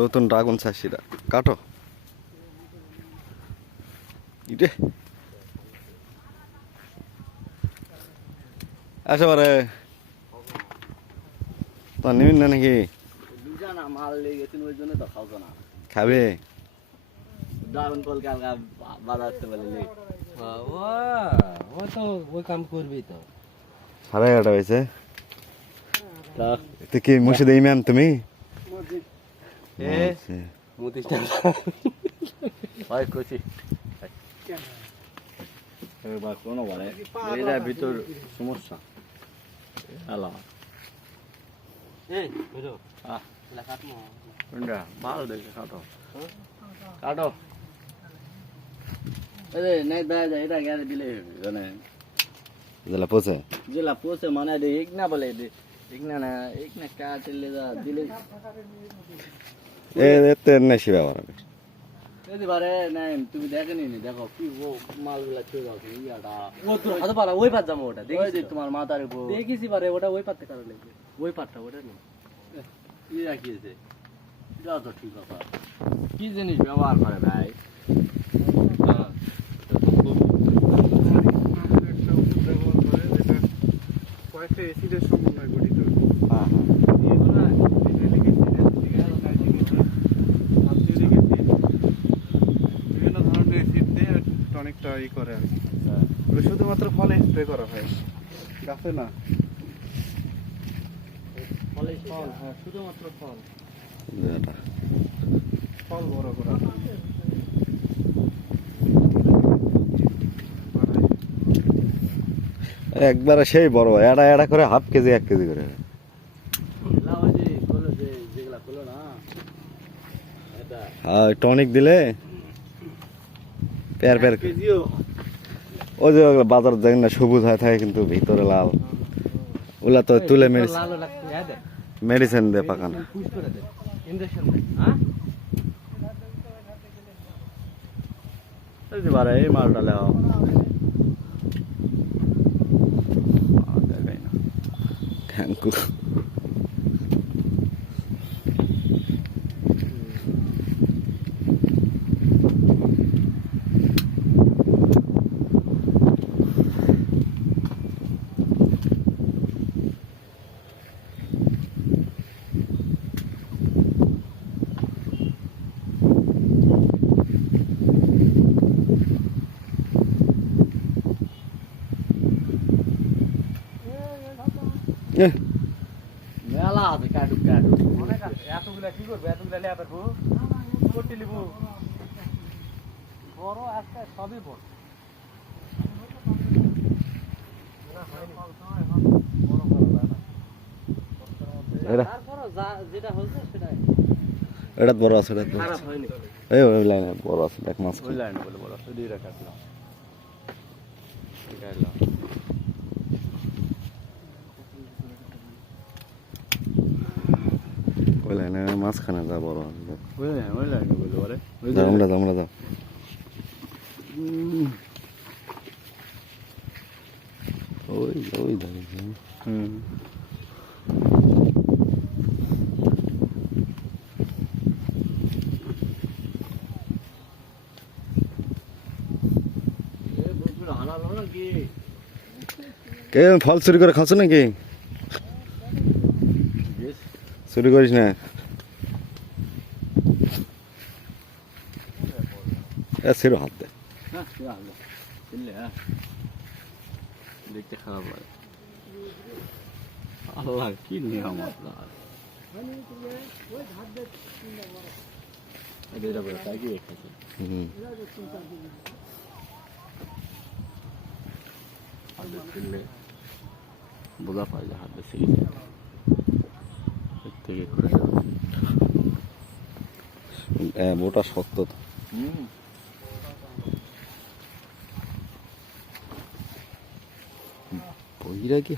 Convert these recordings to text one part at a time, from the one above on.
নতুন ড্রাগন চাষিরা। কাটো। ইটে। আসে পারে তো নিবেন না নাকি? বুঝা না মাল লেগে গেছেন ওই জন্য তো খাওয়া না। খাবে? ড্রাগন ফল কালকা বাজার আসতে পারে লে ও তো ওই কাম করবি তো। সাড়ে এগারোটা হয়েছে কি মুর্শিদ ইমাম তুমি? এ আচ্ছা। মুতিষ্ঠান হয় কচি এবার কোনো বলে এটার ভিতর সমস্যা। হ্যালো এই বুঝো আহ। কোনটা? ভালো দেখে কাটো। কাটো। আরে নাই যায় এটা গেলে দিলে মানে যেটা পচে যেলা পোষে মানে এক না বলে এক না না এক না কাটলে দিলে এ এতে নেশি ব্যবহার হবে যদি পারে নাই তুমি দেখেনি নি দেখো কি ও মালগুলা চলে যাচ্ছে ইয়াটা তো ওই পাত যাব ওটা ওই দেখি যে তোমার মাথার উপর দেখিছি পারে ওটা ওই পাতে কারও লাগবে ওই পাতটা ওটা না কি রাখিয়েছে এটা তো ঠিক কি জিনিস ব্যবহার করে ভাই হ্যাঁ, করে কয়েকটা অ্যাসিডের সমন্বয়ে গঠিত দিয়ে টনিকটা ই করে আর কি। শুধুমাত্র ফলে স্প্রে করা হয়। গাছে না। ফলে ফল হ্যাঁ শুধুমাত্র ফল। ফল বড় করা। একবারে সেই বড় এটা এটা করে হাফ কেজি এক কেজি করে। না ওই যে যেগুলা করল না এটা। আর টনিক দিলে পেয়ার পেয়ার। ওই যে বাজার দেখেন না সবুজ হয়ে থাকে কিন্তু ভিতরে লাল। ওগুলা তো তুলে মেডিসিন দে মেডিসিন পাকানো দে পারে এই মালটা লেও। থ্যাংক ইউ মেলা আছে কাটুক কাটুক। অনেক আছে এতগুলা কি করবে? এতগুলা লিয়া পারব করতে লিবো? বড় আজকে সবই বড়। এটা যেটা হচ্ছে সেটাই। এটা বড় আছে এটা বড়। এই ওই লাইনে বড় আছে এক মাস ওই লাইন বলে ওই লাইনে মাঝখানে যা বড় আমরা যাও আমরা যাও। ওই ওই দাঁড়িয়ে হুম। কে ফল চুরি করে খাচ্ছ নাকি? চুরি করিস না? এ ছিল হাত দে হ্যাঁ সে আলো বুঝলে হ্যাঁ দেখতে খারাপ লাগে আল্লাহ কি নিয়ম আপনার বোঝা পায় যে হাতে এর থেকে করে মোটা শক্ত তো। गिरा क्या?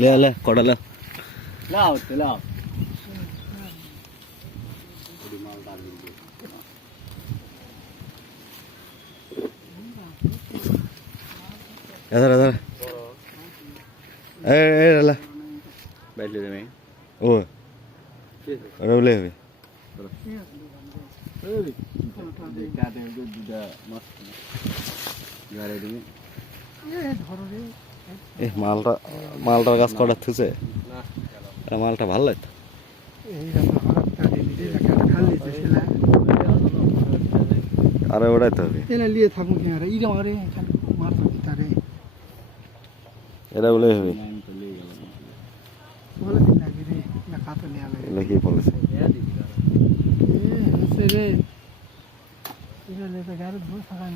ले ले कोड़ा ले। ला उठ तो ला इधर इधर। ए ए ले बैठ ले मैं ओ। अरे ले ले अरे क्या तो दूधा मस्त। এই মালটা মালটার গাছ কটা থুছে এটা মালটা ভালো লাগতো আরে ওটাই তো হবে। এটা বলে হবে কি বলেছে? রে। ইরে লে তো গারে থাকা